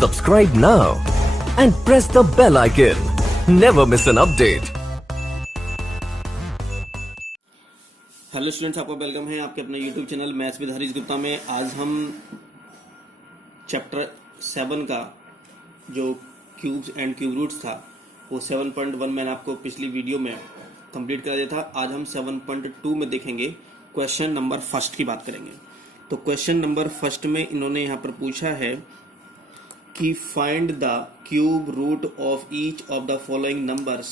Subscribe now and press the bell icon. Never miss an update. Hello students, आपका welcome है आपके अपने YouTube channel maths with Harish Gupta में। आज हम चैप्टर 7 का जो क्यूब्स एंड क्यूब रूट्स था वो 7.1 मैंने आपको पिछली वीडियो में कंप्लीट करा दिया था। आज हम 7.2 में देखेंगे, क्वेश्चन नंबर फर्स्ट की बात करेंगे। तो क्वेश्चन नंबर फर्स्ट में इन्होंने यहाँ पर पूछा है कि find the cube root of each of the following numbers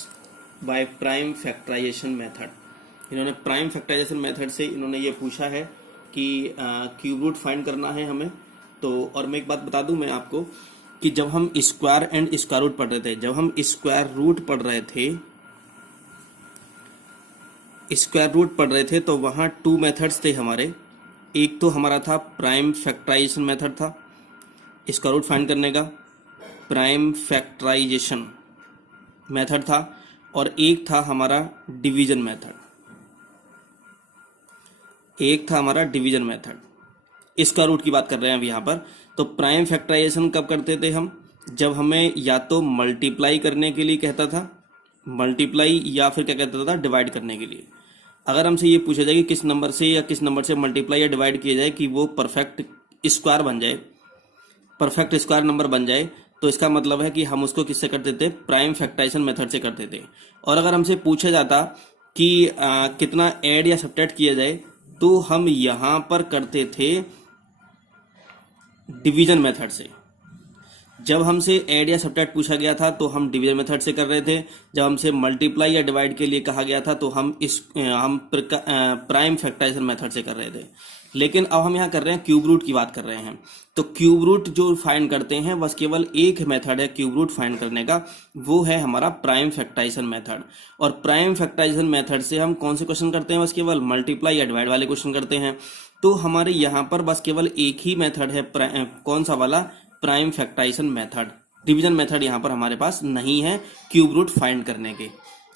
by prime factorization method. इन्होंने प्राइम फैक्टराइजेशन मेथड से इन्होंने ये पूछा है कि क्यूब रूट फाइंड करना है हमें। तो और मैं एक बात बता दूं मैं आपको कि जब हम स्क्वायर एंड स्क्वायर रूट पढ़ रहे थे तो वहां टू मेथड्स थे हमारे। एक तो हमारा था प्राइम फैक्टराइजेशन मेथड था स्क्वायर रूट फाइंड करने का, प्राइम फैक्टराइजेशन मेथड था, और एक था हमारा डिवीजन मेथड। स्क्वायर रूट की बात कर रहे हैं अब यहाँ पर। तो प्राइम फैक्टराइजेशन कब करते थे हम? जब हमें या तो मल्टीप्लाई करने के लिए कहता था, मल्टीप्लाई, या फिर क्या कहता था, डिवाइड करने के लिए। अगर हमसे ये पूछा जाए कि किस नंबर से या किस नंबर से मल्टीप्लाई या डिवाइड किया जाए कि वो परफेक्ट स्क्वायर नंबर बन जाए, तो इसका मतलब है कि हम उसको किससे करते थे? प्राइम फैक्टराइजेशन मेथड से करते थे। और अगर हमसे पूछा जाता कि कितना ऐड या सब्ट्रैक्ट किया जाए, तो हम यहां पर करते थे डिवीजन मेथड से। जब हमसे ऐड या सब्ट्रैक्ट पूछा गया था तो हम डिवीजन मेथड से कर रहे थे। जब हमसे मल्टीप्लाई या डिवाइड के लिए कहा गया था तो हम प्राइम फैक्टराइजेशन मेथड से कर रहे थे। लेकिन अब हम यहाँ कर रहे हैं क्यूब रूट की बात कर रहे हैं। तो क्यूब रूट जो फाइंड करते हैं बस केवल एक मेथड है क्यूब रूट फाइंड करने का, वो है हमारा प्राइम फैक्टराइजेशन मेथड। और प्राइम फैक्टराइजेशन मेथड से हम कौन से क्वेश्चन करते हैं? बस केवल मल्टीप्लाई या डिवाइड वाले क्वेश्चन करते हैं। तो हमारे यहाँ पर बस केवल एक ही मेथड है, कौन सा वाला? Prime factorization method. Division method यहाँ पर हमारे पास नहीं है क्यूब रूट फाइंड करने के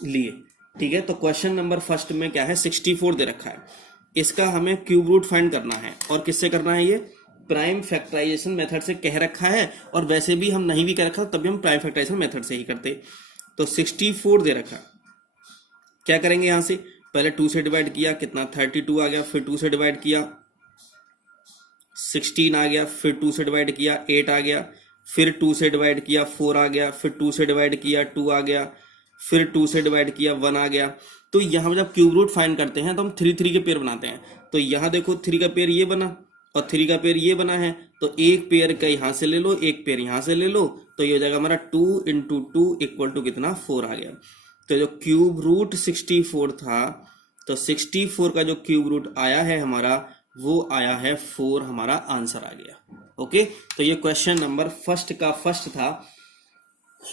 लिए। ठीक है, तो क्वेश्चन नंबर फर्स्ट में क्या है? 64 दे रखा है। इसका हमें क्यूब रूट फाइंड करना है। और किससे करना है? ये प्राइम फैक्टराइजेशन मेथड से कह रखा है। और वैसे भी हम नहीं भी कह रखा तभी हम प्राइम फैक्टराइजेशन मेथड से ही करते। तो 64 दे रखा, क्या करेंगे? यहां से पहले 2 से डिवाइड किया, कितना? 32 आ गया। फिर 2 से डिवाइड किया, 16 आ गया। फिर 2 से डिवाइड किया, 8 आ गया। फिर 2 से डिवाइड किया, 4 आ गया। फिर 2 से डिवाइड किया, 2 आ गया। फिर 2 से डिवाइड किया, 1 आ गया। तो यहां जब क्यूब रूट फाइंड करते हैं तो हम 3 के पेयर बनाते हैं। तो यहां देखो 3 का पेयर ये बना और 3 का पेयर ये बना है। तो एक पेयर का यहां से ले लो, एक पेयर यहां से ले लो, तो ये हो जाएगा हमारा 2 × 2 इक्वल टू कितना? 4 आ गया। तो जो क्यूब रूट 64 था, तो 64 का जो क्यूब रूट आया है हमारा, वो आया है 4, हमारा आंसर आ गया। ओके, तो ये क्वेश्चन नंबर फर्स्ट का फर्स्ट था।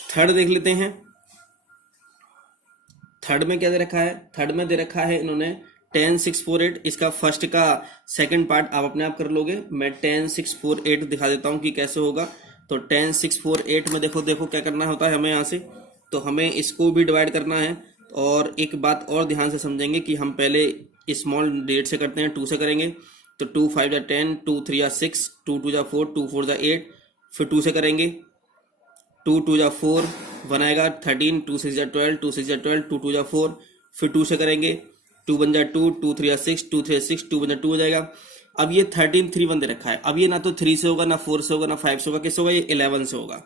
थर्ड देख लेते हैं। थर्ड में क्या दे रखा है? थर्ड में दे रखा है इन्होंने 10, 6, 4, 8। इसका फर्स्ट का सेकंड पार्ट आप अपने आप कर लोगे। मैं 10, 6, 4, 8 दिखा देता हूं कि कैसे होगा। तो 10, 6, 4, 8 में देखो क्या करना होता है हमें। यहां से तो हमें इसको भी डिवाइड करना है। और एक बात और ध्यान से समझेंगे कि हम पहले स्मॉल डिजिट से करते हैं, 2 से करेंगे। तो 2 5 जा 10, 2 3 जा 6, 2 2 जा 4, 2 4 जा 8। फिर 2 से करेंगे, 2 2 जा 4, 1 आएगा। 13, 2 6 जा 12, 2 6 जा 12, 2 2 जा 4। फिर 2 से करेंगे, 2 1 जा 2, 2 3 जा 6, 2 3 जा 6, 2 1 जा 2 हो जाएगा। अब ये 13 3 1 दे रखा है। अब ये ना तो 3 से होगा, ना 4 से होगा, ना 5 से होगा, किससे होगा? ये 11 से होगा।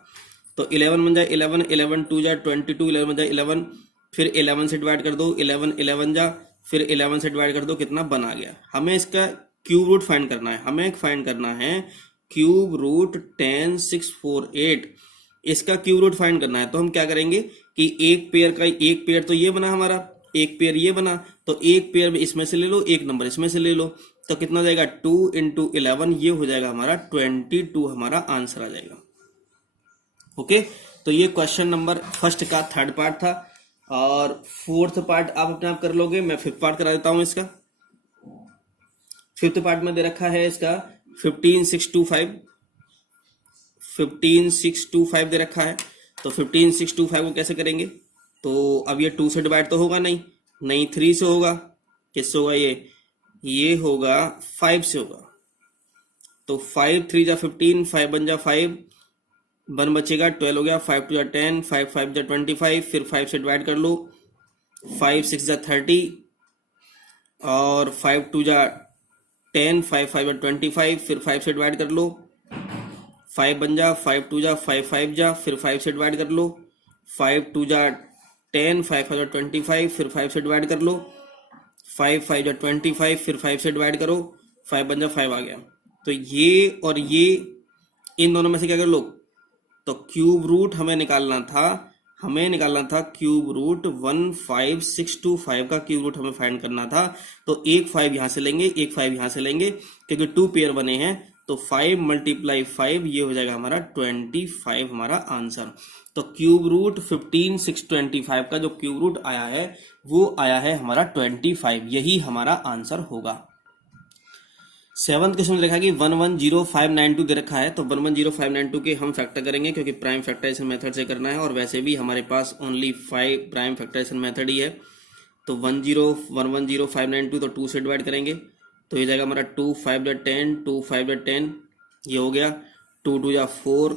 तो 11 बन जाए 11, 11 2 जा 22, 11 बन जाए 11। फिर 11 से डिवाइड कर दो, 11 11 जा, फिर 11 से डिवाइड कर दो, कितना? 1 आ गया। हमें इसका क्यूब रूट फाइंड करना है। हमें फाइंड करना है क्यूब रूट 10, 6, 4, 8। इसका क्यूब रूट फाइंड करना है। तो हम क्या करेंगे कि एक पेयर तो ये बना हमारा, एक पेयर ये बना। तो एक पेयर में इसमें से ले लो, एक नंबर इसमें से ले लो। तो कितना हो जाएगा? 2 × 11, ये हो जाएगा हमारा 22, हमारा आंसर आ जाएगा। ओके, तो ये क्वेश्चन नंबर फर्स्ट का थर्ड पार्ट था। और फोर्थ पार्ट आप अपने आप कर लोगे। मैं फिफ्थ पार्ट करा देता हूं इसका। फिफ्थ पार्ट में दे रखा है इसका 15, 6, 2, 5। 15, 6, 2, 5 दे रखा है। तो 15, 6, 2, 5 को कैसे करेंगे? तो अब ये 2 से डिवाइड तो होगा नहीं, 3 से होगा। किससे होगा? ये होगा 5 से होगा। तो 5 3 जा 15, 5 1 जा 5, वन बचेगा, 12 हो गया, 5 टू जा 10, 5 5 जा 25, फिर 5 से डिवाइड कर लो, 5 6 जा 30, और 5 टू जा 10, 5 5 जा 25, फिर 5 से डिवाइड कर लो, 5 बन जा, 5 टू जा 5 5 जा, फिर 5 से डिवाइड कर लो, 5 टू जा 10, 5 5 जा 25, फिर 5 से डिवाइड कर लो, 5 5 जा 25, फिर 5 से डिवाइड करो, 5 बन जा 5 आ गया। तो ये और ये इन दोनों में से क्या कर लो, तो क्यूब रूट हमें निकालना था क्यूब रूट 15625 का क्यूब रूट हमें फाइंड करना था। तो एक 5 यहां से लेंगे, एक 5 यहां से लेंगे, क्योंकि 2 पेयर बने हैं, तो 5 × 5 ये हो जाएगा हमारा 25 हमारा आंसर। तो क्यूब रूट 15625 का जो क्यूब रूट आया है वो आया है हमारा 25, यही हमारा आंसर होगा। 7th क्वेश्चन में लिखा है कि 110592 दे रखा है, तो 110592 के हम फैक्टर करेंगे, क्योंकि प्राइम फैक्टराइजेशन मेथड से करना है, और वैसे भी हमारे पास ओनली 5 प्राइम फैक्टराइजेशन मेथड ही है। तो 110592 तो 2 से डिवाइड करेंगे, तो ये जाएगा हमारा 2 5 जा 10, 2 5 जा 10, ये हो गया, 2 2 जा 4,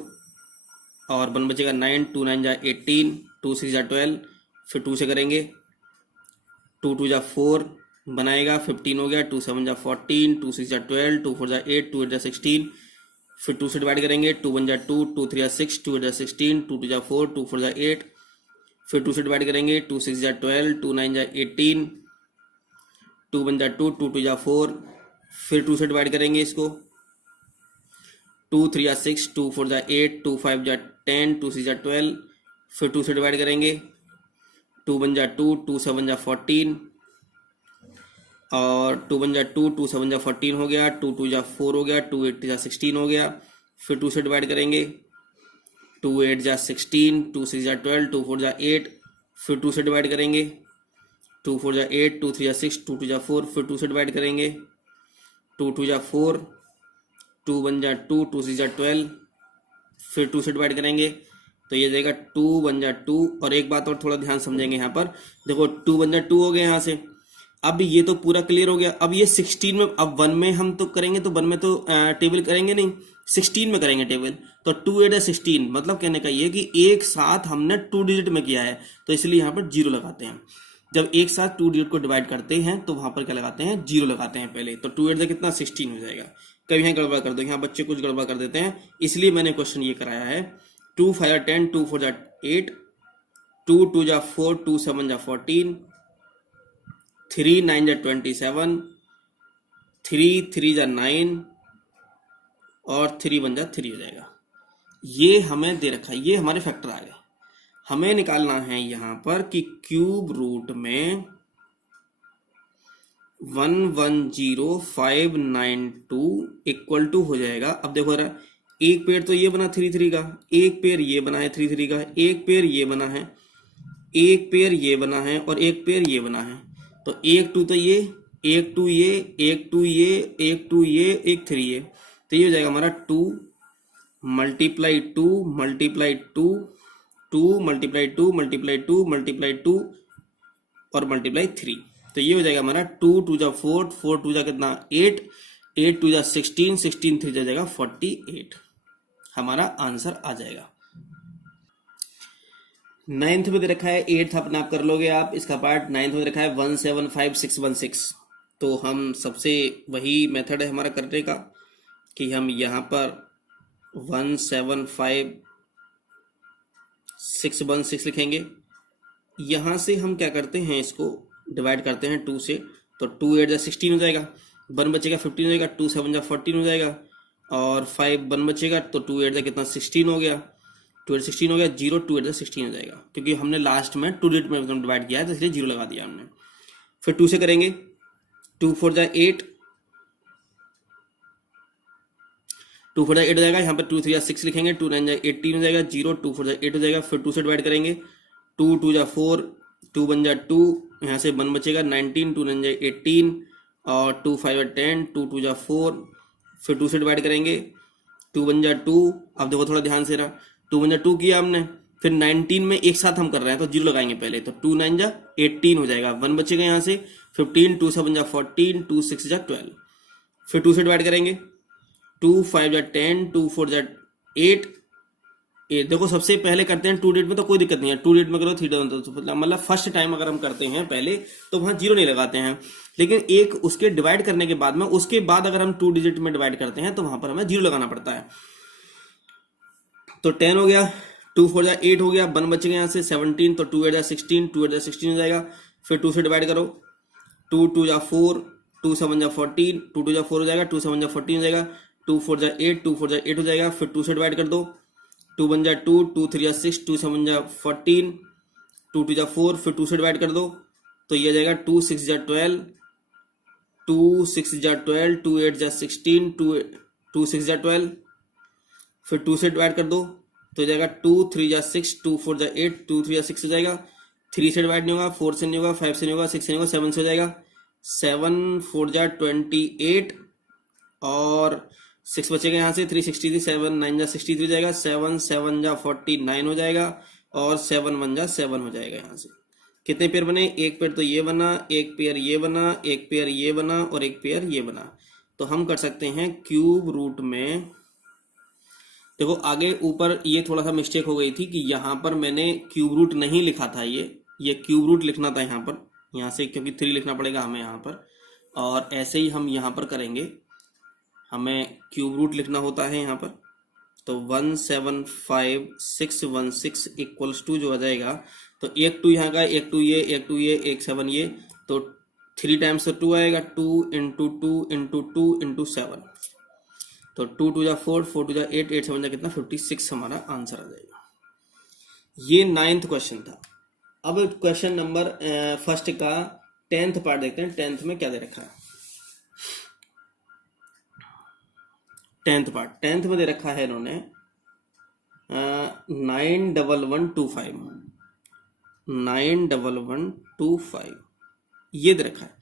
और 1 बचेगा 9, 2 9 जा 18, 2 6 जा 12, फिर 2 से करेंगे, 2 2 जा 4 बनाएगा, 15 हो गया, 2 7 जा 14, 2 6 जा 12, 2 4 जा 8, 2 8 जा 16, फिर 2 से डिवाइड करेंगे, 2 1 जा 2, 2 3 जा 6, 2 8 जा 16, 2 2 जा 4, 2 4 जा 8, फिर 2 से डिवाइड करेंगे, 2 6 जा 12, 2 9 जा 18, 2 1 जा 2, 2 2 जा 4, फिर 2 से डिवाइड करेंगे इसको, 2 3 जा 6, 2 4 जा 8, 2 5 जा 10, 2 6 जा 12, फिर 2 से डिवाइड करेंगे, 2 1 जा 2, 2 7 जा 14, और 2 1 जा 2, 2 7 जा 14 हो गया, 2 2 जा 4 हो गया, 2 8 जा 16 हो गया, फिर 2 से डिवाइड करेंगे, 2 8 जा 16, 2 6 जा 12, 2 4 जा 8, फिर 2 से डिवाइड करेंगे, 2 4 जा 8, 2 3 जा 6, 2 2 जा 4, फिर 2 से डिवाइड करेंगे, 2 2 जा 4, 2 1 जा 2, 2 6 जा 12, फिर 2 से डिवाइड करेंगे, तो ये जाएगा 2 1 जा 2। और एक बात और थोड़ा ध्यान समझेंगे यहाँ पर, देखो 2 1 जा 2 हो गया यहाँ से, अब ये तो पूरा क्लियर हो गया। अब ये 16 में, अब 1 में हम तो करेंगे, तो 1 में तो टेबल करेंगे नहीं, 16 में करेंगे टेबल। तो 2 8 16, मतलब कहने का ये कि एक साथ हमने 2 डिजिट में किया है, तो इसलिए यहाँ पर 0 लगाते हैं। जब एक साथ 2 डिजिट को डिवाइड करते हैं तो वहां पर क्या लगाते हैं, 0 लगाते हैं पहले। तो 2 8 से कितना 16 हो जाएगा। कभी यहाँ गड़बड़ कर दो, यहाँ बच्चे कुछ गड़बड़ कर देते हैं, इसलिए मैंने क्वेश्चन ये कराया है। 2 5 जा 10, 2 4 जा 8, 2 2 जा 4, 2 7 जा 14, 3 9 जा 27, 3 3 जा 9, और 3 1 जा 3 हो जाएगा। ये हमें दे रखा है, ये हमारे फैक्टर आ गए। हमें निकालना है यहां पर कि क्यूब रूट में 110592 इक्वल टू हो जाएगा। अब देखो जरा, एक पेयर तो ये बना 3 3 का, एक पेयर ये बना है 3 3 का, एक पेयर ये बना है, एक पेयर ये बना है, और एक पेयर ये बना है। तो एक 2 तो ये, एक 2 ये, एक 2 ये, एक 2 ये, एक 3 ये, तो ये हो जाएगा हमारा 2 multiply 2 multiply 2, 2 multiply 2 multiply 2 multiply 2 और मल्टीप्लाई 3। तो ये हो जाएगा हमारा 2 2 जा 4, 4 2 जा कितना 8, 8 2 जा 16, 16 3 जा जाएगा 48, हमारा आंसर आ जाएगा। 9th में दे रखा है, 8th अपने आप कर लोगे आप इसका पार्ट। 9th में रखा है 175616। तो हम सबसे वही मेथड है हमारा करने का कि हम यहाँ पर 175616 लिखेंगे। यहाँ से हम क्या करते हैं, इसको डिवाइड करते हैं 2 से, तो 2 8 जा 16 हो जाएगा, 1 बचेगा 15 हो जाएगा, 2 7 जा 14 हो जाएगा, और 5 1 बचेगा, तो 2 8 जा कितना 16 हो गया, 2 8 16 हो गया, 0 2 8 जा 16 हो जाएगा, क्योंकि हमने लास्ट में 2 डिजिट में डिवाइड किया है, तो इसलिए 0 लगा दिया हमने। फिर 2 से करेंगे, 2 4 जा 8, 2 4 जा 8 हो जाएगा, यहाँ पर 2 3 जा 6 लिखेंगे, 2 9 जा 18 हो जाएगा, 0 2 4 जा 8 हो जाएगा। फिर 2 से डिवाइड करेंगे, 2 2 जा 4, 2 1 जा 2, यहाँ से 1 बचेगा, 19 2 9 जा 18, और 2 5 जा 10, 2 2 जा 4, फिर 2 से डिवाइड करेंगे, 2 1 जा 2। अब देखो थोड़ा ध्यान से रहा, 2 1 जा 2 किया हमने, फिर 19 में एक साथ हम कर रहे हैं तो 0 लगाएंगे पहले, तो 2 9 जा 18 हो जाएगा, 1 बचेगा यहाँ से 15, 2 7 जा 14, 2 6 जा 12। फिर 2 से डिवाइड करेंगे, 2 5 जा 10, 2 4 जा 8, ये देखो सबसे पहले करते हैं 2 डिजिट में तो कोई दिक्कत नहीं है, 2 डिजिट में करो 3 तो मतलब फर्स्ट टाइम अगर हम करते हैं पहले तो वहां 0 नहीं लगाते हैं, लेकिन एक उसके डिवाइड करने के बाद में उसके बाद अगर हम 2 डिजिट में डिवाइड करते हैं तो वहां पर हमें 0 लगाना पड़ता है। तो 10 हो गया, 2 4 जा 8 हो गया, 1 बच गया यहाँ से 17, तो 2 8 जा 16, 2 8 जा 16 हो जाएगा। फिर 2 से डिवाइड करो, 2 2 जा 4, 2 7 जा 14, 2 2 जा 4 हो जाएगा, 2 7 जा 14 हो जाएगा, 2 4 जा 8, 2 4 जा 8 हो जाएगा। फिर 2 से डिवाइड कर दो, 2 1 जा 2, 2 3 जा 6, 2 7 जा 14, 2 2 जा 4, फिर 2 से डिवाइड कर दो तो ये आ जाएगा 2 6 जा 12, 2 6 जा 12, 2 8 जा 16, 2 6 जा 12। फिर 2 से डिवाइड कर दो तो हो जाएगा 2 3 जा 6, 2 4 जा 8, 2 3 जा 6 हो जाएगा। 3 से डिवाइड नहीं होगा, 4 से नहीं होगा, 5 से नहीं होगा, 6 से नहीं होगा, 7 से हो जाएगा। 7 4 जा 28 और 6 बचेगा यहाँ से, 363, 7 9 जा 63 हो जाएगा, 7 7 जा 49 हो जाएगा और 7 1 जा 7 हो जाएगा। यहाँ से कितने पेयर बने, एक पेयर तो ये बना, एक पेयर ये बना, एक पेयर ये बना और एक पेयर ये बना। तो हम कर सकते हैं क्यूब रूट में, देखो आगे ऊपर ये थोड़ा सा मिस्टेक हो गई थी कि यहाँ पर मैंने क्यूब रूट नहीं लिखा था, ये क्यूब रूट लिखना था यहाँ पर, यहाँ से क्योंकि 3 लिखना पड़ेगा हमें यहाँ पर, और ऐसे ही हम यहाँ पर करेंगे, हमें क्यूब रूट लिखना होता है यहाँ पर। तो 175,616 इक्वल्स टू जो आ जाएगा, तो एक 2 यहाँ का, एक 2 ये, एक 2 ये, एक 7 ये, तो 3 टाइम्स तो 2 आएगा, 2 इंटू 2 इंटू 2 इंटू 7, तो 2 2 जा 4, 4 2 जा 8, 8 7 जा कितना 56 हमारा आंसर आ जाएगा। ये 9th क्वेश्चन था। अब क्वेश्चन नंबर फर्स्ट का 10th पार्ट देखते हैं, 10th में क्या दे रखा है। 10th पार्ट, 10th में दे रखा है इन्होंने 91125, 91125 ये दे रखा है।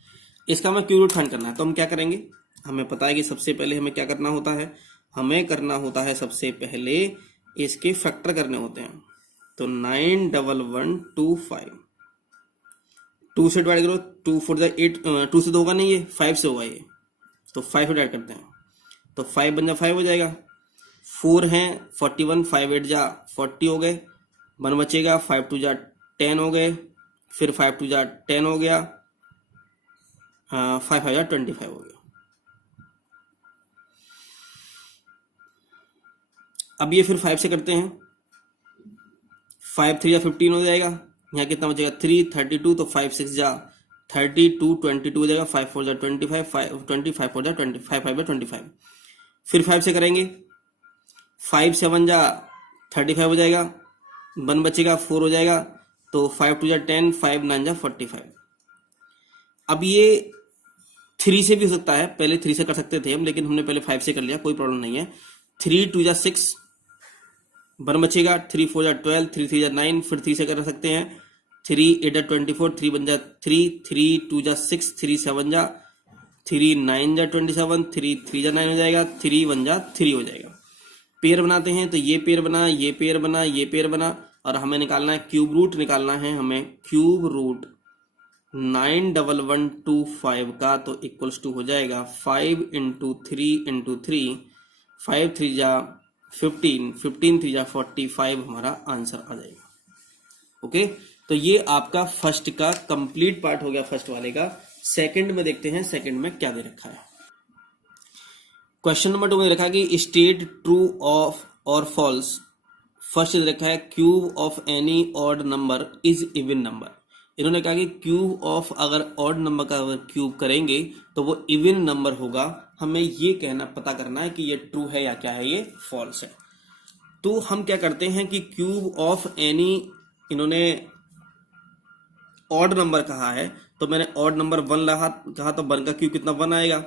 इसका हमें क्यूब रूट फाइंड करना है, तो हम क्या करेंगे, हमें पता है कि सबसे पहले हमें क्या करना होता है, हमें करना होता है सबसे पहले इसके फैक्टर करने होते हैं। तो 91125 2 से डिवाइड करो, 2 4 जा 8, 2 से तो होगा नहीं, ये 5 से होगा ये, तो 5 से डिवाइड करते हैं, तो 5 बन जा 5 हो जाएगा। 4 हैं 41, 5 8 जा 40 हो गए, 1 बचेगा, 5 2 जा 10 हो गए, फिर 5 2 जा 10 हो गया, 5 5 जा 25 हो गया। अब ये फिर 5 से करते हैं, 5 3 जा 15 हो जाएगा, यहाँ कितना बचेगा 3 32, तो 5 6 जा 32, 22 हो जाएगा, 5 4 जा 25, 25 4 जा 25, 5 जा 25। फिर 5 से करेंगे, 5 7 जा 35 हो जाएगा, 1 बचेगा 4 हो जाएगा, तो 5 2 जा 10, 5 9 जा 45। अब ये 3 से भी हो सकता है, पहले 3 से कर सकते थे हम, लेकिन हमने पहले 5 से कर लिया, कोई प्रॉब्लम नहीं है। 3 2 जा 6, 1 बचेगा, 3 4 जा 12, 3 3 जा 9, फिर 3 से कर सकते हैं, 3 8 जा 24, 3 1 जा 3, 3 2 जा 6, 3 7 जा 3 9 जा 27, 3 3 जा 9 हो जाएगा, 3 1 जा 3 हो जाएगा। पेयर बनाते हैं, तो ये पेयर बना, ये पेयर बना, ये पेयर बना, और हमें निकालना है क्यूब रूट, निकालना है हमें क्यूब रूट 91125 का, तो इक्वल्स टू हो जाएगा 5 इंटू 3 इंटू 3, 5 3 जा 15, 15 3 जा 45 हमारा आंसर आ जाएगा। ओके, तो ये आपका फर्स्ट का कंप्लीट पार्ट हो गया, फर्स्ट वाले का। सेकंड में देखते हैं, सेकंड में क्या दे रखा है। क्वेश्चन नंबर 2 में रखा है कि स्टेट ट्रू ऑफ और फॉल्स। फर्स्ट दे रखा है cube of any odd number is even number. इन्होंने कहा कि क्यूब ऑफ अगर ऑड नंबर का अगर क्यूब करेंगे तो वो इवन नंबर होगा। हमें ये कहना पता करना है कि ये ट्रू है या क्या है, ये फॉल्स है। तो हम क्या करते हैं कि क्यूब ऑफ एनी, इन्होंने ऑड नंबर कहा है, तो मैंने ऑड नंबर 1 कहा, तो 1 का क्यूब कितना 1 आएगा,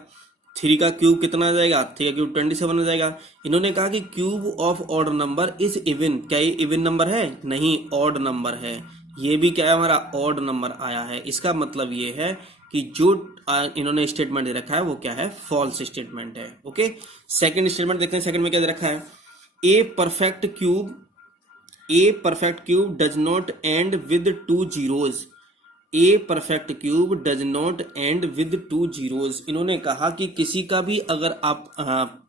3 का क्यूब कितना आ जाएगा, 3 का क्यूब 27 आ जाएगा। इन्होंने कहा कि cube of odd number is even. क्या ये इवन नंबर है? नहीं, ऑड नंबर है। ये भी क्या है, हमारा ऑड नंबर आया है। इसका मतलब ये है कि जो इन्होंने स्टेटमेंट दे रखा है वो क्या है, फॉल्स स्टेटमेंट है। ओके, सेकंड स्टेटमेंट देखते हैं। सेकंड में क्या दे रखा है, ए perfect cube does not and with 2 zeros. A perfect cube does not and with 2 zeros. इन्होंने कहा कि किसी का भी अगर आप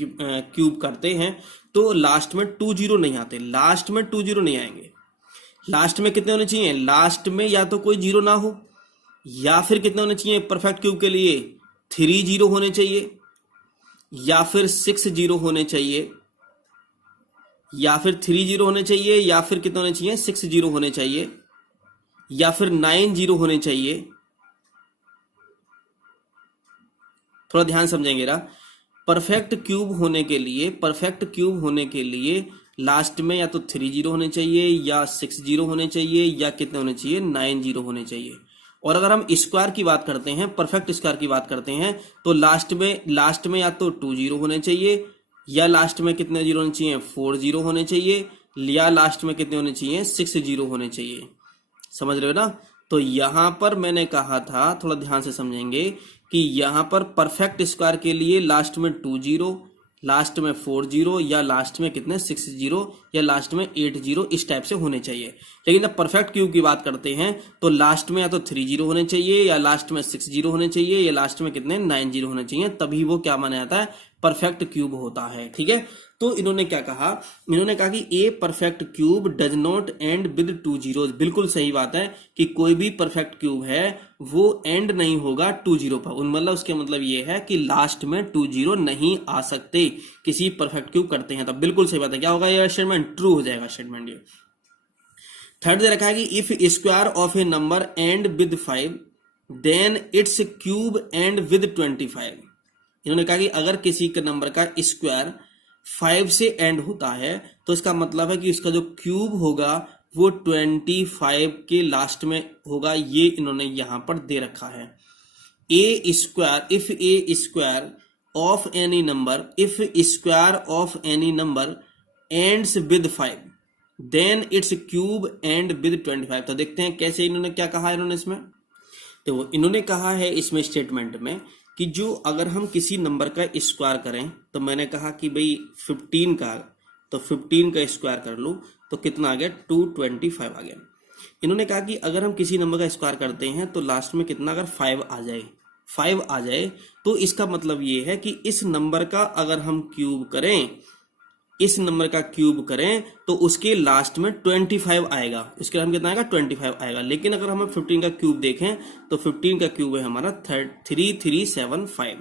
क्यूब करते हैं तो लास्ट में 2 जीरो नहीं आते, लास्ट में 2 जीरो नहीं आएंगे। लास्ट में कितने होने चाहिए, लास्ट में या तो कोई जीरो ना हो, या फिर कितने होने चाहिए परफेक्ट क्यूब के लिए, 3 जीरो होने चाहिए, या फिर 6 जीरो होने चाहिए, या फिर 3 जीरो होने चाहिए, या फिर कितने होने चाहिए 6 जीरो होने चाहिए, या फिर 9 जीरो होने चाहिए। थोड़ा ध्यान समझेंगे ना, परफेक्ट क्यूब होने के लिए, परफेक्ट क्यूब होने के लिए लास्ट में या तो 3 जीरो होने चाहिए, या 6 जीरो होने चाहिए, या कितने होने चाहिए 9 जीरो होने चाहिए। और अगर हम स्क्वायर की बात करते हैं, परफेक्ट स्क्वायर की बात करते हैं, तो लास्ट में या तो 2 जीरो होने चाहिए, या लास्ट में कितने जीरो होने चाहिए 4 जीरो होने चाहिए, या लास्ट में कितने होने चाहिए 6 जीरो होने चाहिए। समझ रहे हो ना। तो यहां पर मैंने कहा था, थोड़ा ध्यान से समझेंगे, कि यहां पर परफेक्ट स्क्वायर के लिए लास्ट में 2 जीरो, लास्ट में 4 जीरो, या लास्ट में कितने 6 जीरो, या लास्ट में 8 जीरो, इस टाइप से होने चाहिए। लेकिन जब परफेक्ट क्यूब की बात करते हैं तो लास्ट में या तो 3 जीरो होने चाहिए, या लास्ट में 6 जीरो होने चाहिए, या लास्ट में कितने 9 जीरो होने चाहिए, तभी वो क्या माना जाता है परफेक्ट क्यूब होता है। ठीक है, तो इन्होंने क्या कहा, इन्होंने कहा कि ए perfect cube does not and with 2 zeros. बिल्कुल सही बात है कि कोई भी परफेक्ट क्यूब है वो एंड नहीं होगा 2 जीरो पर। मतलब उसके मतलब ये है कि लास्ट में 2 जीरो नहीं आ सकते किसी परफेक्ट क्यूब करते हैं। तब बिल्कुल सही बात है, क्या होगा ये स्टेटमेंट, ट्रू हो जाएगा स्टेटमेंट ये। थर्ड दे रखा है कि if square of a number end with 5 then its cube end with 25। इन्होंने कहा कि अगर किसी के नंबर का स्क्वायर 5 से एंड होता है तो इसका मतलब है कि इसका जो क्यूब होगा वो 25 के लास्ट में होगा। ये इन्होंने यहां पर दे रखा है। A square, if a square of any number, if square of any number ends with 5 then its cube end with 25। तो देखते हैं कैसे इन्होंने क्या कहा इन्होंने इसमें। तो इन्होंने कहा है इसमें स्टेटमेंट में कि जो अगर हम किसी नंबर का स्क्वायर करें, तो मैंने कहा कि भाई 15 का, तो 15 का स्क्वायर कर लो तो कितना आ गया 225 आ गया। इन्होंने कहा कि अगर हम किसी नंबर का स्क्वायर करते हैं तो लास्ट में कितना अगर 5 आ जाए तो इसका मतलब ये है कि इस नंबर का अगर हम क्यूब करें, इस नंबर का क्यूब करें तो उसके लास्ट में 25 आएगा, उसके हम कितना आएगा 25 आएगा। लेकिन अगर हम 15 का क्यूब देखें तो 15 का क्यूब है हमारा 3375।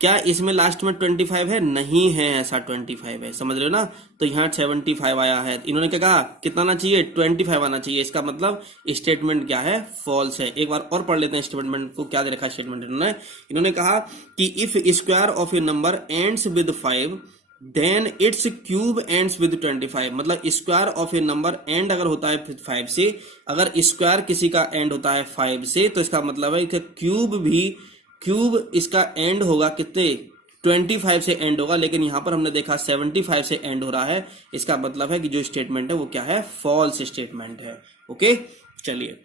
क्या इसमें लास्ट में 25 है? नहीं है, ऐसा 25 है, समझ रहे हो ना। तो यहाँ 75 आया है, इन्होंने क्या कहा कितना आना चाहिए 25 आना चाहिए। इसका मतलब स्टेटमेंट क्या है, फॉल्स है। एक बार और पढ़ लेते हैं स्टेटमेंट को, क्या दे रखा है स्टेटमेंट इन्होंने कहा कि if square of a number ends with 5 then its cube ends with 25। मतलब square of a number end अगर होता है 5 से, अगर स्क्वायर किसी का एंड होता है 5 से, तो इसका मतलब है कि क्यूब इसका एंड होगा कितने 25 से एंड होगा। लेकिन यहां पर हमने देखा 75 से एंड हो रहा है, इसका मतलब है कि जो स्टेटमेंट है वो क्या है, फॉल्स स्टेटमेंट है। ओके, चलिए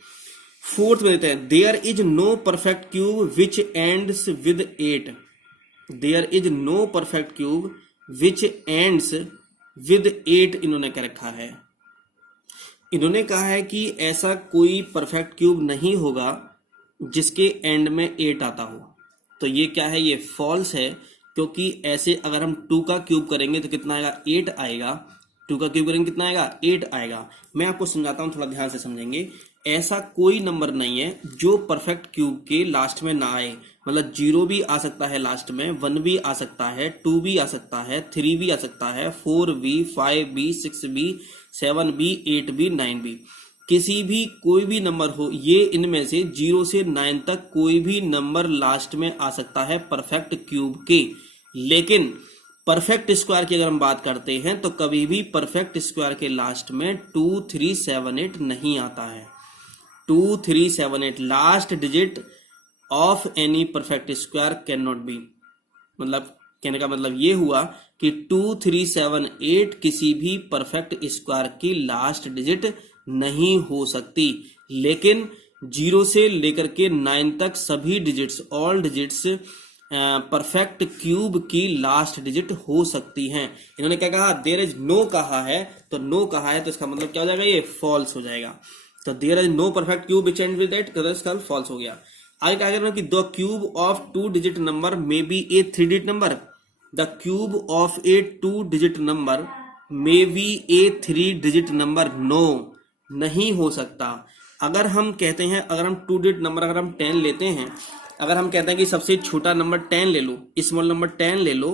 फोर्थ में देते हैं, there is no perfect cube which ends with 8। There is no perfect cube which ends with 8 इन्होंने क्या रखा है। इन्होंने कहा है कि ऐसा कोई परफेक्ट क्यूब नहीं होगा जिसके एंड में 8 आता हो। तो ये क्या है, ये फॉल्स है, क्योंकि ऐसे अगर हम 2 का क्यूब करेंगे तो कितना आएगा 8 आएगा। 2 का क्यूब करेंगे कितना आएगा 8 आएगा। मैं आपको समझाता हूं, थोड़ा ध्यान से समझेंगे। ऐसा कोई नंबर नहीं है जो परफेक्ट क्यूब के लास्ट में ना आए। मतलब 0 भी आ सकता है लास्ट में, 1 भी आ सकता है, 2 भी आ सकता है, 3 भी आ सकता है, 4 भी, 5 भी, 6 भी, 7 भी, 8 भी, 9 भी, किसी भी कोई भी नंबर हो, ये इनमें से 0 से 9 तक कोई भी नंबर लास्ट में आ सकता है परफेक्ट क्यूब के। लेकिन परफेक्ट स्क्वायर की अगर हम बात करते हैं तो कभी भी परफेक्ट स्क्वायर के लास्ट में 2 3 7 8 नहीं आता है। 2 3 7 8 last digit of any perfect square can not be. मतलब कहने का मतलब ये हुआ कि 2 3 7 8 किसी भी परफेक्ट स्क्वायर की लास्ट डिजिट नहीं हो सकती। लेकिन 0 से लेकर के 9 तक सभी digits, all digits perfect cube की लास्ट डिजिट हो सकती हैं। इन्होंने क्या कहा, देयर इज नो कहा है, तो नो कहा है तो इसका मतलब क्या हो जाएगा, ये फॉल्स हो जाएगा। तो there is no perfect cube which ends with 8, तो इसका फॉल्स हो गया। आगे क्या कह रहे हैं कि the cube of 2 digit number may be a 3 digit number. The cube of a 2 digit number may be a 3 digit number. No, नहीं हो सकता। अगर हम कहते हैं, अगर हम 2 डिजिट नंबर, अगर हम 10 लेते हैं, अगर हम कहते हैं कि सबसे छोटा नंबर 10 ले लो, स्मॉल नंबर 10 ले लो,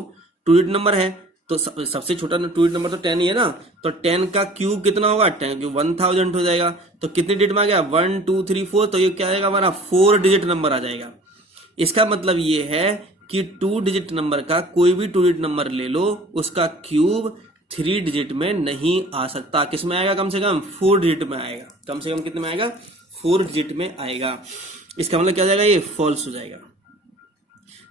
2 डिजिट नंबर है तो सबसे छोटा 2 डिजिट नंबर तो 10 ही है ना। तो 10 का क्यूब कितना होगा, 10 क्यूब 1000 हो जाएगा। तो कितने डिजिट में आ गया, 1 2 3 4, तो ये क्या आएगा हमारा 4 डिजिट नंबर आ जाएगा। इसका मतलब ये है कि 2 डिजिट नंबर का कोई भी 2 डिजिट नंबर ले लो, उसका क्यूब 3 डिजिट में नहीं आ सकता। किस में आएगा, कम से कम 4 डिजिट में आएगा। कम से कम कितने में आएगा, 4 डिजिट में आएगा। इसका मतलब क्या हो जाएगा, ये फॉल्स हो जाएगा।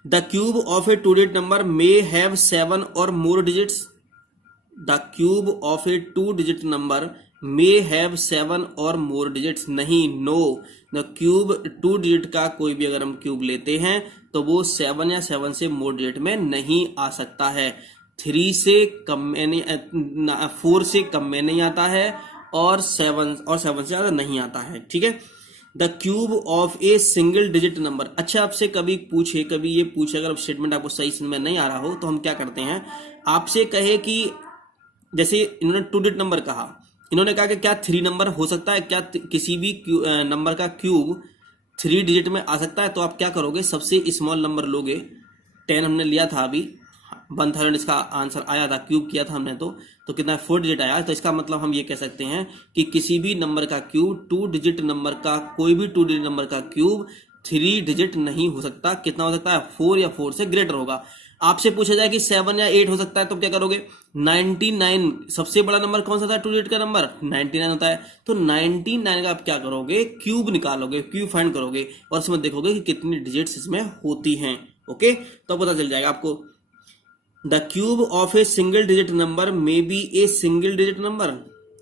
The cube of a 2 digit number may have 7 और मोर digits. The cube of a 2 digit number may have 7 और मोर डिजिट्स। नहीं, नो। द क्यूब 2 डिजिट का कोई भी अगर हम क्यूब लेते हैं तो वो 7 या 7 से मोर डिजिट में नहीं आ सकता है। 3 से कम में नहीं, 4 से कम में नहीं आता है, और 7 से ज्यादा नहीं आता है। ठीक है। The cube of a single digit number. अच्छा, आपसे कभी ये पूछे अगर स्टेटमेंट आपको सही समझ में नहीं आ रहा हो तो हम क्या करते हैं, आपसे कहे कि जैसे इन्होंने 2 डिजिट नंबर कहा, इन्होंने कहा कि क्या 3 नंबर हो सकता है, क्या किसी भी नंबर का क्यूब 3 डिजिट में आ सकता है। तो आप क्या करोगे, सबसे स्मॉल नंबर लोगे। 10 हमने लिया था अभी, 1000 इसका आंसर आया था, क्यूब किया था हमने तो कितना 4 डिजिट आया। तो इसका मतलब हम ये कह सकते हैं कि किसी भी नंबर का क्यूब 2 डिजिट नंबर का, कोई भी 2 डिजिट नंबर का क्यूब 3 डिजिट नहीं हो सकता। कितना हो सकता है, 4 या 4 से ग्रेटर होगा। आपसे पूछा जाए कि 7 या 8 हो सकता है, तो क्या करोगे, 99 सबसे बड़ा नंबर कौन सा था 2 डिजिट का नंबर, 99 होता है। तो 99 का आप क्या करोगे, क्यूब निकालोगे, क्यूब फाइंड करोगे, और इसमें देखोगे कि कितनी डिजिट्स इसमें होती हैं। ओके, तो पता चल जाएगा आपको। The cube of a single digit number may be a single digit number.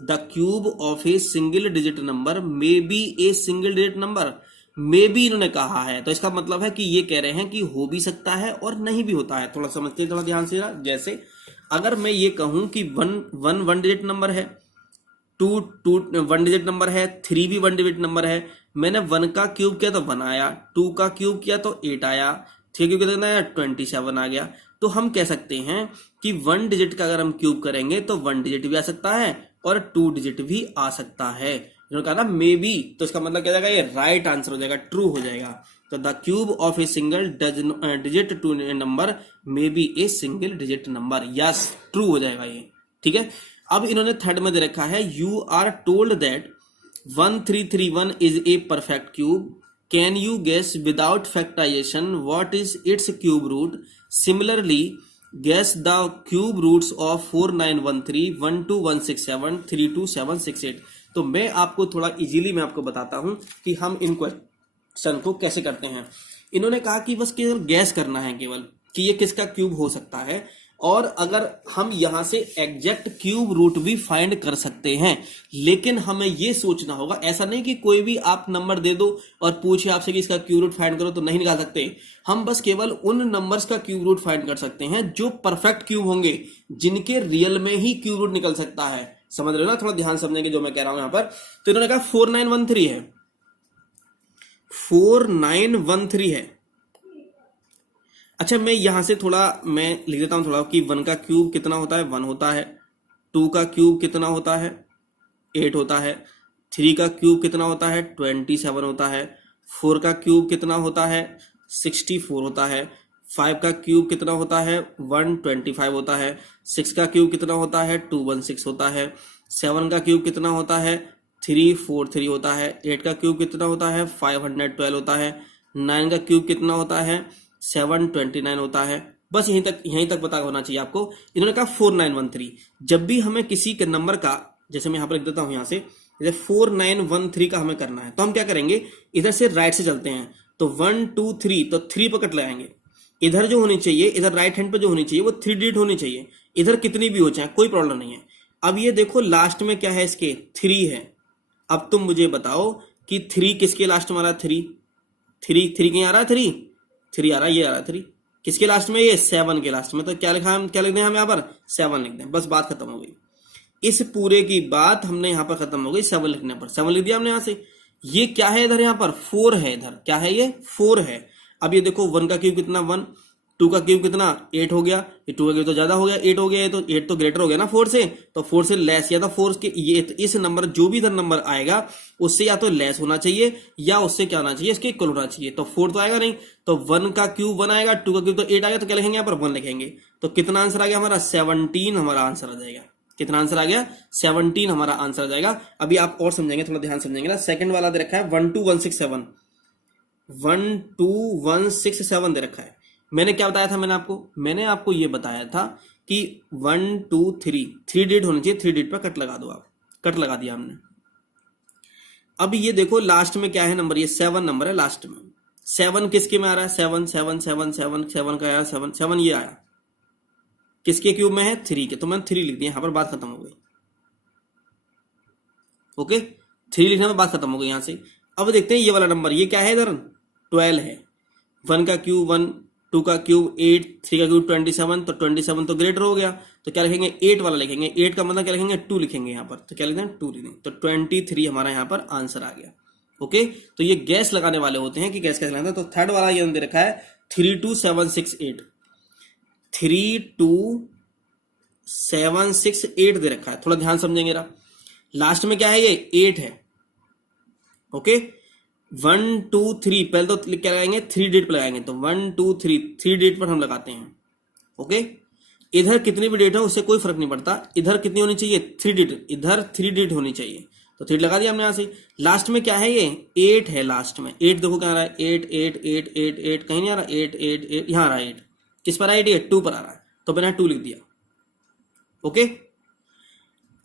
The cube of a single digit number may be a single digit number. May B इन्होंने कहा है, तो इसका मतलब है कि ये कह रहे हैं कि हो भी सकता है और नहीं भी होता है। थोड़ा समझते हैं, थोड़ा ध्यान से। जैसे अगर मैं ये कहूं कि 1 डिजिट नंबर है, 2 1 डिजिट नंबर है, 3 भी 1 डिजिट नंबर है। मैंने 1 का क्यूब किया तो 1 आया, 2 का क्यूब किया तो 8 आया, 3 क्यूब कितना आया 27 आ गया। तो हम कह सकते हैं कि 1 डिजिट का अगर हम क्यूब करेंगे तो 1 डिजिट भी आ सकता है और 2 डिजिट भी आ सकता है। इन्होंने कहा ना मे बी, तो इसका मतलब क्या जाएगा, ये राइट आंसर हो जाएगा, ट्रू हो जाएगा। तो the cube of a single digit 2 number may be a single digit number. Yes, true हो जाएगा ये। ठीक है। अब इन्होंने थर्ड में दे रखा है, you are told that 1331 is a perfect cube. Can you guess without factorisation what is its cube root. Similarly guess the cube roots of 4913, 12167, 32768। तो मैं आपको थोड़ा इजीली मैं आपको बताता हूं कि हम इन क्वेश्चन को कैसे करते हैं। इन्होंने कहा कि बस केवल गैस करना है, केवल कि ये किसका क्यूब हो सकता है, और अगर हम यहां से एग्जैक्ट क्यूब रूट भी फाइंड कर सकते हैं, लेकिन हमें ये सोचना होगा, ऐसा नहीं कि कोई भी आप नंबर दे दो और पूछे आपसे कि इसका क्यूब रूट फाइंड करो, तो नहीं निकाल सकते। हम बस केवल उन नंबर्स का क्यूब रूट फाइंड कर सकते हैं जो परफेक्ट क्यूब होंगे, जिनके रियल में ही क्यूब रूट निकल सकता है। समझ रहे हो ना, थोड़ा ध्यान समझेंगे जो मैं कह रहा हूं यहां पर। तो इन्होंने कहा 4913 है, 4913 है। अच्छा, मैं यहां से थोड़ा मैं लिख देता हूं थोड़ा कि 1 का क्यूब कितना होता है, 1 होता है। 2 का क्यूब कितना होता है, 8 होता है। 3 का क्यूब कितना होता है, 27 होता है। 4 का क्यूब कितना होता है, 64 होता है। 5 का क्यूब कितना होता है, 125 होता है। 6 का क्यूब कितना होता है, 216 होता है। 7 का क्यूब कितना होता है, 343 होता है। 8 का क्यूब कितना होता है, 512 होता है। 9 का क्यूब कितना होता है, 729 होता है। बस यहीं तक पता होना चाहिए आपको। इन्होंने कहा 4913। जब भी हमें किसी के नंबर का, जैसे मैं यहां पर लिख देता हूं, यहां से जैसे 4913 का हमें करना है, तो हम क्या करेंगे, इधर से राइट से चलते हैं। तो 1 2 3, तो 3 पकड़ लगाएंगे। इधर जो होनी चाहिए, इधर राइट हैंड पे जो होनी चाहिए वो 3 डिजिट होनी चाहिए। इधर कितनी भी हो जाए कोई प्रॉब्लम नहीं है। अब ये देखो लास्ट में क्या है, इसके 3 है। अब तुम मुझे बताओ कि 3 किसके लास्ट में आ रहा है, 3 कहीं आ रहा है, 3 आ रहा है, ये आ रहा है 3 किसके लास्ट में, ये 7 के लास्ट में। तो क्या लिखा, क्या लिख दें हम यहाँ पर, 7 लिख दें। बस बात खत्म हो गई। इस पूरे की बात हमने यहाँ पर खत्म हो गई 7 लिखने पर। 7 लिख दिया हमने यहाँ से। ये क्या है इधर, यहाँ पर 4 है। इधर क्या है, ये 4 है। अब ये देखो 1 का क्यूब कितना, 1, 2 का क्यूब कितना 8 हो गया, ये 2 का क्यूब तो ज्यादा हो गया, 8 हो गया, ये तो 8 तो ग्रेटर हो गया ना 4 से, तो 4 से लेस या तो 4 के ये तो इस नंबर जो भी इधर नंबर आएगा उससे या तो लेस होना चाहिए या उससे क्या होना चाहिए, इसके इक्वल होना चाहिए। तो 4 तो आएगा नहीं, तो 1 का क्यूब 1 आएगा, 2 का क्यूब तो 8 आएगा, तो क्या लिखेंगे यहाँ पर 1 लिखेंगे। तो कितना आंसर आ गया हमारा 17 हमारा आंसर आ जाएगा। कितना आंसर आ गया 17 हमारा आंसर आ जाएगा। अभी आप और समझेंगे, थोड़ा ध्यान समझेंगे ना। सेकंड वाला दे रखा है 12167, 12167 दे रखा है। मैंने क्या बताया था, मैंने आपको ये बताया था कि 1 2 3 डिजिट होनी चाहिए, 3 डिजिट पर कट लगा दो। आप कट लगा दिया हमने। अब ये देखो लास्ट में क्या है नंबर, ये 7 नंबर है लास्ट में। 7 किसके में आ रहा है, 7 7 7 7 7 का आया 7 7, ये आया किसके क्यूब में है 3 के, तो मैंने 3 लिख दिया, यहां पर बात खत्म हो गई। ओके 3 लिखने में बात खत्म हो गई यहां से। अब देखते हैं ये वाला नंबर, ये क्या है इधर 12 है। 1 का क्यूब 1, 2 का क्यूब 8, 3 का क्यूब 27, तो 27 तो ग्रेटर हो गया, तो क्या लिखेंगे 8 वाला लिखेंगे। 8 का मतलब क्या लिखेंगे 2 लिखेंगे यहाँ पर, तो क्या लिखेंगे 2 लिखेंगे, तो 23 हमारा यहाँ पर आंसर आ गया। ओके तो ये गैस लगाने वाले होते हैं कि गैस कैसे लगाना है। तो थर्ड वाला ये दे रखा है 32768, 32768 दे रखा है। थोड़ा ध्यान समझेंगे जरा, लास्ट में क्या है ये 8 है। ओके 1 2 3 पहले तो क्या लगाएंगे 3 डिजिट पर लगाएंगे, तो 1 2 3 डिजिट पर हम लगाते हैं। ओके इधर कितनी भी डिजिट है उससे कोई फर्क नहीं पड़ता, इधर कितनी होनी चाहिए 3 डिजिट, इधर 3 डिजिट होनी चाहिए, तो 3 लगा दिया हमने यहां से। लास्ट में क्या है ये 8 है, लास्ट में 8 देखो क्या आ रहा है 8 8 8 8 8 कहीं नहीं आ रहा 8 8 8 यहां आ रहा है 8, किस पर आ रहा है 2 पर आ रहा है, तो मैंने 2 लिख दिया। ओके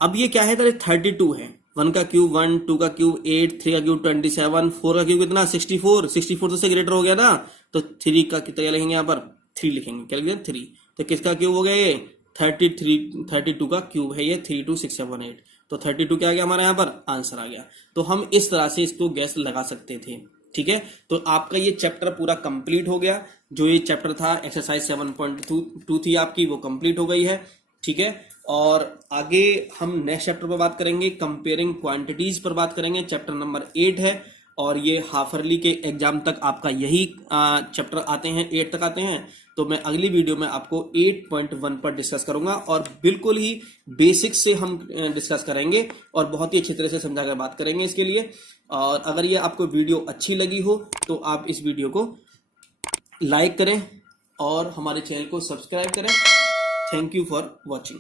अब ये क्या है इधर 32 है। 1 का क्यूब 1, 2 का क्यूब 8, 3 का क्यूब 27, 4 का क्यूब कितना 64 तो से ग्रेटर हो गया ना, तो 3 का कितना लिखेंगे यहाँ पर 3 लिखेंगे, क्या लिखेंगे 3, तो किसका क्यूब हो गया ये 32 का क्यूब है ये 32678, तो 32 क्या आ गया हमारा यहाँ पर आंसर आ गया। तो हम इस तरह से इसको गैस लगा सकते थे। ठीक है तो आपका ये चैप्टर पूरा कंप्लीट हो गया। जो ये चैप्टर था एक्सरसाइज 7.2 थी आपकी, वो कंप्लीट हो गई है। ठीक है और आगे हम नेक्स्ट चैप्टर पर बात करेंगे, कंपेयरिंग क्वांटिटीज पर बात करेंगे, चैप्टर नंबर 8 है और ये हाफ ईयरली के एग्जाम तक आपका यही चैप्टर आते हैं, 8 तक आते हैं। तो मैं अगली वीडियो में आपको 8.1 पर डिस्कस करूंगा और बिल्कुल ही बेसिक से हम डिस्कस करेंगे और बहुत ही अच्छी तरह से समझा कर बात करेंगे इसके लिए। और अगर ये आपको वीडियो अच्छी लगी हो तो आप इस वीडियो को लाइक करें और हमारे चैनल को सब्सक्राइब करें। Thank you for watching.